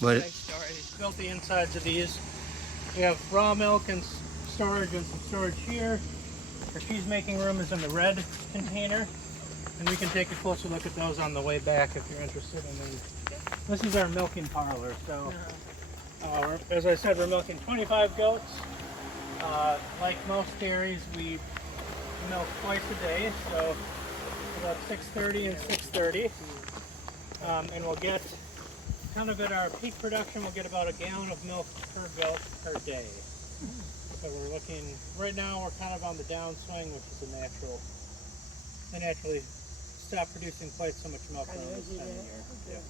What? Built the insides of these. We have raw milk and storage and some storage here. The cheese making room is in the red container. And we can take a closer look at those on the way back if you're interested in them. This is our milking parlor. So, as I said, we're milking 25 goats. Like most dairies, we milk twice a day, so about 6:30 and 6:30. And we'll get, kind of at our peak production, we'll get about a gallon of milk per goat per day. So we're looking, right now we're kind of on the downswing, which is a natural. They naturally stop producing quite so much milk around this time of year. Yeah.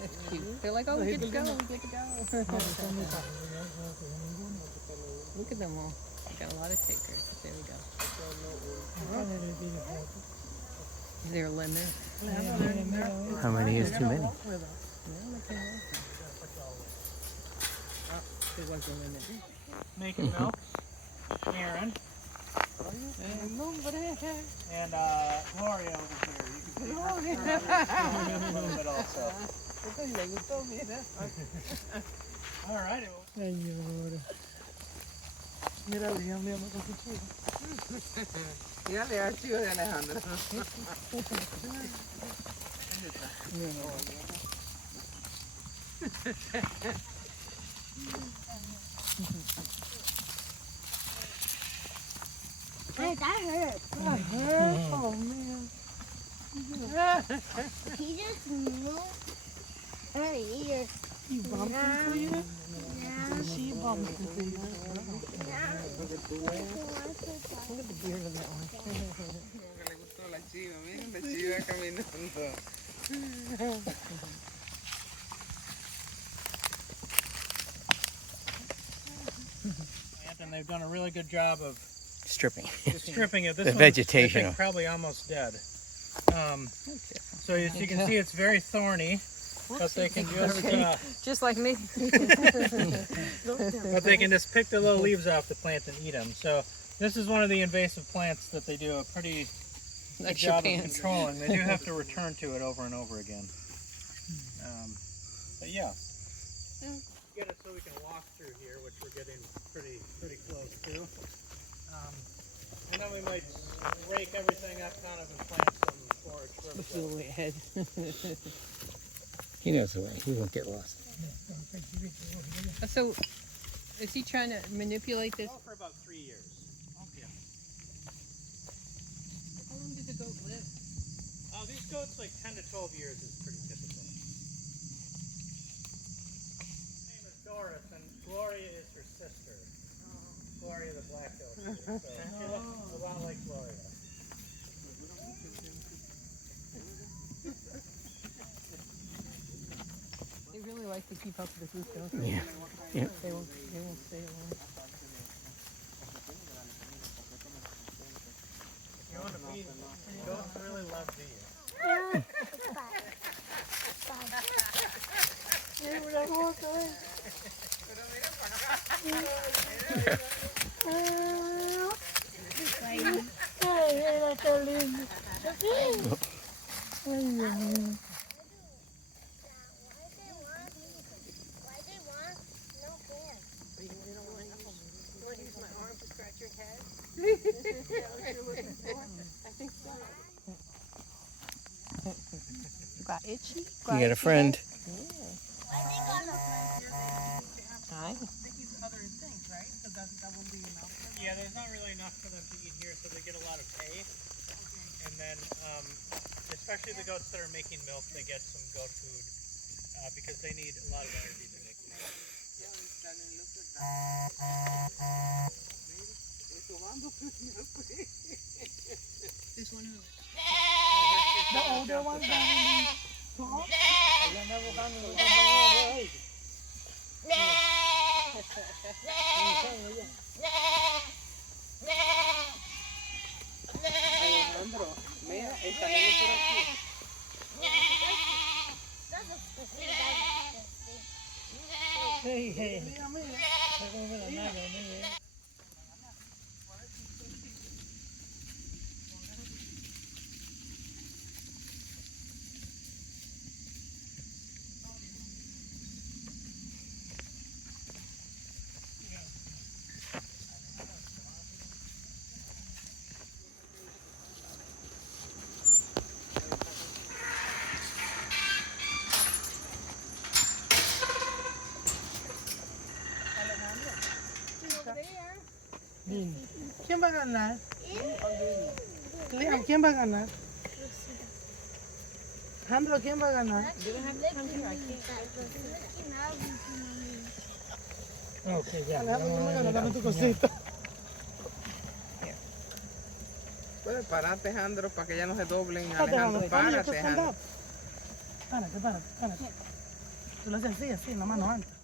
That's cute. They're like, oh, we get to go, we get to go. Look at them all. We got a lot of takers. There we go. Is there a limit? How many is too many? No, there was a limit. Making milk, Aaron. And Gloria over here. You can see her a little bit also. All right. Mírale al chico de Alejandro. Hey, that hurt. That hurt. Oh, man. He just moved her ear. He bumped into you? Yeah. She bumped into you. Look at the beard of that one. Le gustó la chiva, miren la chiva caminando. And they've done a really good job of Stripping. stripping it. This The one's, vegetation. I think, probably almost dead. So as you can see, it's very thorny, but they can Just like me. but they can just pick the little leaves off the plant and eat them. So this is one of the invasive plants that they do a pretty good Like your job of pants. controlling. They do have to return to it over and over again. But yeah. Get it so we can walk through here, which we're getting pretty close to. And then we might rake everything up kind of and plant some forage for Look a little way ahead. He knows the way. He won't get lost. So, is he trying to manipulate this? for about 3 years. Yeah. How long does a goat live? These goats, like 10 to 12 years is pretty typical. Her name is Doris, and Gloria is her sister. Gloria the black goat. So she looks a lot like Gloria. They really like to keep up with the group, don't they? Yeah. Yeah. They won't stay alone. You want to be, goats really love bees. Got itchy? You got a friend. Hi. Yeah, there's not really enough for them to eat here, so they get a lot of hay. And then, especially the goats that are making milk, they get some goat food because they need a lot of energy to make milk. This one who? The older one down top? Alejandro, mira, esta niña por aquí. Hey, hey. Mira, mira. ¿Quién va a ganar? Liam, ¿quién va a ganar? Alejandro, ¿quién va a ganar? Ok, ya. Alejandro, ¿quién va a ganar? Dame tu cosita. Puedes pararte, Alejandro, para que ya no se doblen. Párate, Alejandro, Alejandro. Mami, párate, stand Alejandro. up. Párate. Tú lo haces así, en la mano antes.